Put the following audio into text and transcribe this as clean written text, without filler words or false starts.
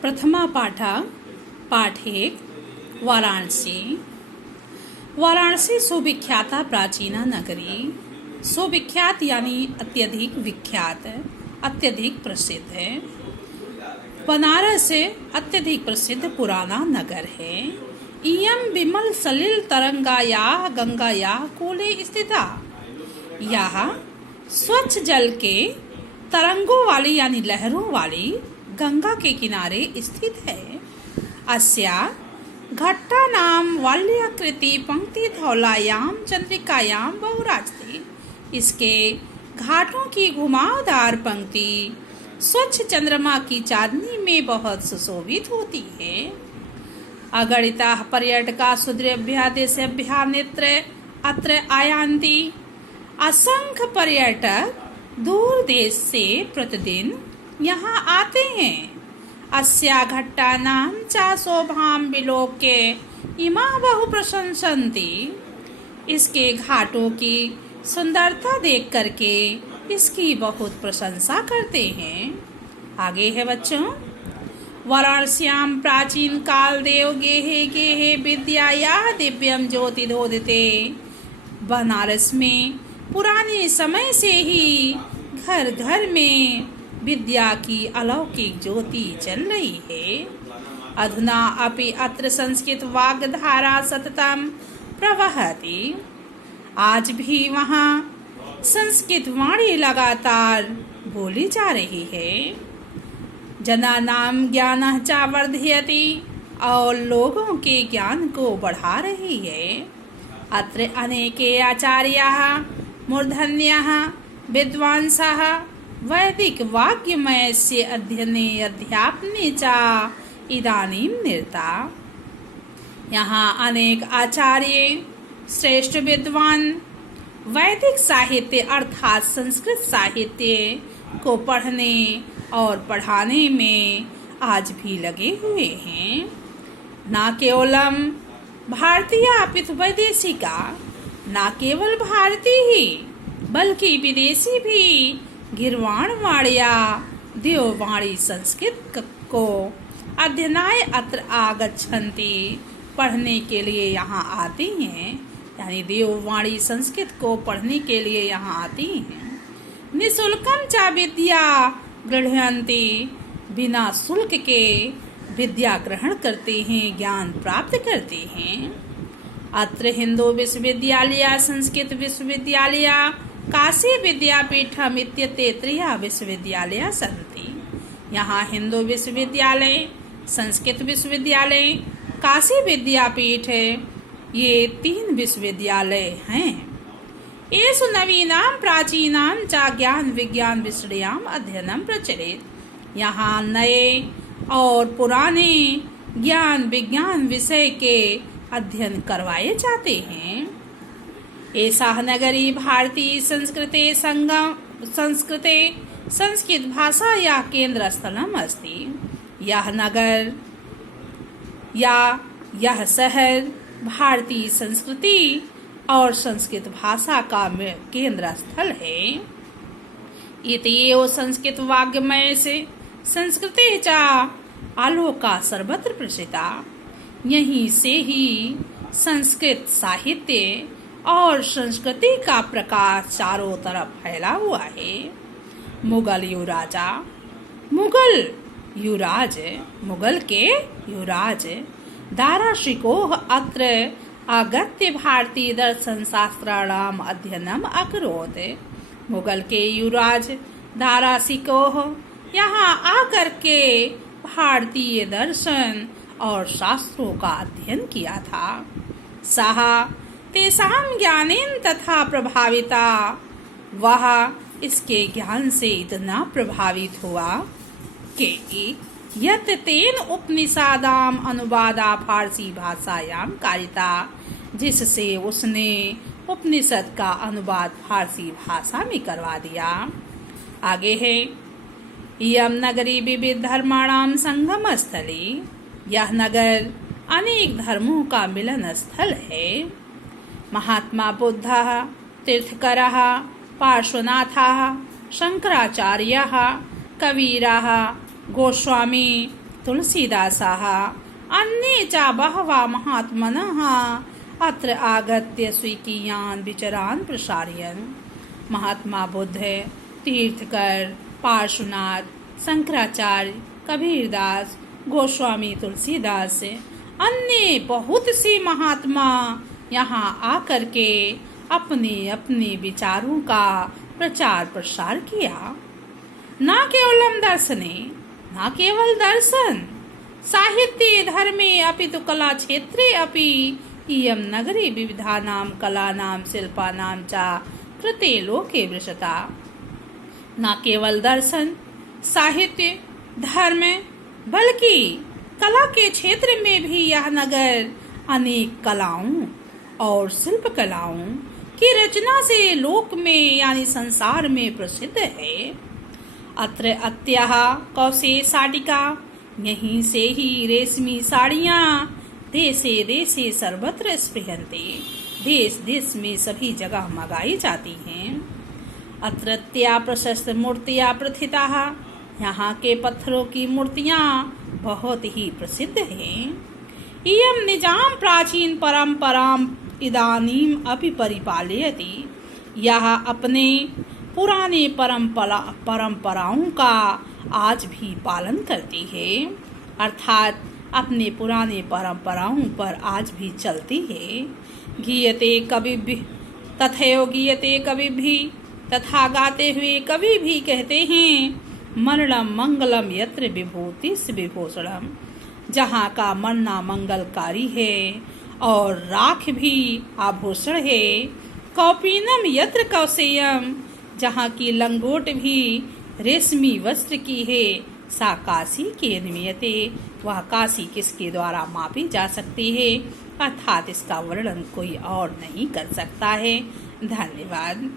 प्रथमा पाठा पाठ एक वाराणसी। वाराणसी सुविख्याता प्राचीना नगरी। सुविख्यात यानी अत्यधिक विख्यात, अत्यधिक प्रसिद्ध है। बनारस अत्यधिक प्रसिद्ध पुराना नगर है। इयं विमल सलिल तरंगायाः गंगायाः कूले स्थिता। यह स्वच्छ जल के तरंगों वाली यानी लहरों वाली गंगा के किनारे स्थित है। अस्या घट्टा नाम वाल्याकृति पंक्ति धौलायाम चंद्रिकायाम बहुराजते। इसके घाटों की घुमावदार पंक्ति स्वच्छ चंद्रमा की चांदनी में बहुत सुशोभित होती है। अगणिता पर्यटका सुदृढ़ देशेभ्यः नेत्र अत्र आयान्ति। असंख्य पर्यटक दूर देश से प्रतिदिन यहाँ आते हैं। अस्या घट्टानां च शोभां विलोक्य इमाः बहु प्रशंसन्ति। इसके घाटों की सुंदरता देख करके इसकी बहुत प्रशंसा करते हैं। आगे है बच्चों, वाराणस्यां प्राचीन काल देव गेहे गेहे विद्यायाः दिव्यम ज्योतिधोदिते। बनारस में पुराने समय से ही घर घर में विद्या की अलौकिक ज्योति चल रही है। अधुना अपि अत्र संस्कृत वाग्धारा सततम प्रवहति। आज भी वहाँ संस्कृत वाणी लगातार बोली जा रही है। जनानां ज्ञानः च वर्धयति, और लोगों के ज्ञान को बढ़ा रही है। अत्र अनेके आचार्याः मूर्धन्याः विद्वांसः वैदिक वाग्यमयस्य अध्ययने अध्यापने च इदानीं निरता। यहाँ अनेक आचार्य श्रेष्ठ विद्वान वैदिक साहित्य अर्थात संस्कृत साहित्य को पढ़ने और पढ़ाने में आज भी लगे हुए हैं। न केवलम भारतीय अपितु वैदेशी का, न केवल भारतीय ही बल्कि विदेशी भी गिरवाण वाणिया देववाणी संस्कृत को अध्ययनाय अत्र आगच्छन्ति। पढ़ने के लिए यहाँ आती हैं, यानी देववाणी संस्कृत को पढ़ने के लिए यहाँ आती हैं। निःशुल्कं च विद्या गृह्णन्ति, बिना शुल्क के विद्या ग्रहण करते हैं, ज्ञान प्राप्त करते हैं। अत्र हिंदू विश्वविद्यालय, संस्कृत विश्वविद्यालय, काशी विद्यापीठम इत्येते त्रयः विश्वविद्यालयाः सन्ति। यहाँ हिंदू विश्वविद्यालय, संस्कृत विश्वविद्यालय, काशी विद्यापीठ, ये 3 विश्वविद्यालय हैं। येषु नवीनां प्राचीनां च ज्ञान विज्ञान विषयाणाम् अध्ययनं प्रचलित। यहाँ नए और पुराने ज्ञान विज्ञान विषय के अध्ययन करवाए जाते हैं। एषा नगरी भारतीय संस्कृते संस्कृत भाषायाः केन्द्रस्थलम् अस्ति। यह नगर या यह शहर भारतीय संस्कृति और संस्कृत भाषा का केंद्र स्थल है। इत्येव संस्कृत वाग्मय से संस्कृते च आलोका सर्वत्र प्रसिद्धा। यहीं से ही संस्कृत साहित्य और संस्कृति का प्रकाश चारों तरफ फैला हुआ है। मुगल के युवराज दारा शिकोह अत्र आगत्य भारतीय दर्शन शास्त्राणाम अध्ययनम अकरोत्। मुगल के युवराज दारा शिकोह यहाँ आकर के भारतीय दर्शन और शास्त्रों का अध्ययन किया था। सः तेषां ज्ञानेन तथा प्रभाविता, वह इसके ज्ञान से इतना प्रभावित हुआ कि यत् तेन उपनिषदाम अनुवादा फारसी भाषायाम कारिता, जिससे उसने उपनिषद का अनुवाद फारसी भाषा में करवा दिया। आगे है, इयं नगरी विविध धर्माणां संगम स्थली। यह नगर अनेक धर्मों का मिलन स्थल है। महात्मा बुद्धः, तीर्थकरः, पार्श्वनाथः, शंकराचार्यः, कबीरः, गोस्वामी तुलसीदासः अन्ये च बहवः महात्मनः अत्र आगत्य स्वीकीयान् विचारान् प्रसारयन्। महात्मा बुद्ध, तीर्थकर, पार्श्वनाथ, शंकराचार्य, कबीरदास, गोस्वामी तुलसीदास, अन्य बहुत से महात्मा यहाँ आकर के अपने अपने विचारों का प्रचार प्रसार किया। न केवलम दर्शने, न केवल दर्शन, साहित्ये धर्मे अपि तु कला क्षेत्रे अपि इयं नगरी विविधानां कलानां शिल्पानां च कृते लोके वृषता। न केवल दर्शन, साहित्य, धर्म, बल्कि कला के क्षेत्र में भी यह नगर अनेक कलाओं और शिल्प कलाओं की रचना से लोक में यानी संसार में प्रसिद्ध है। अत्र अत्यः कौशे साटिका, यहीं से ही रेशमी साड़ियाँ देशे देशे सर्वत्र स्पृहन्ते, देश देश में सभी जगह मंगाई जाती हैं। अत्रत्या प्रशस्त मूर्तियाँ प्रथिताः, यहाँ के पत्थरों की मूर्तियाँ बहुत ही प्रसिद्ध हैं। इयं निजाम प्राचीन परंपराम इदानीम अपि परिपालयति, यह अपने पुराने परंपराओं का आज भी पालन करती है, अर्थात अपने पुराने परंपराओं पर आज भी चलती है। गीयते कविभिः तथैव गीयते कविभिः, तथा गाते हुए कवि भी कहते हैं, मरणम मंगलम यत्र विभूतिस् विभूषणम, जहाँ का मरना मंगलकारी है और राख भी आभूषण है। कौपीनम यत्र कौशेयम, जहाँ की लंगोट भी रेशमी वस्त्र की है। सा काशी के नियते, वह काशी किसके द्वारा मापी जा सकती है, अर्थात इसका वर्णन कोई और नहीं कर सकता है। धन्यवाद।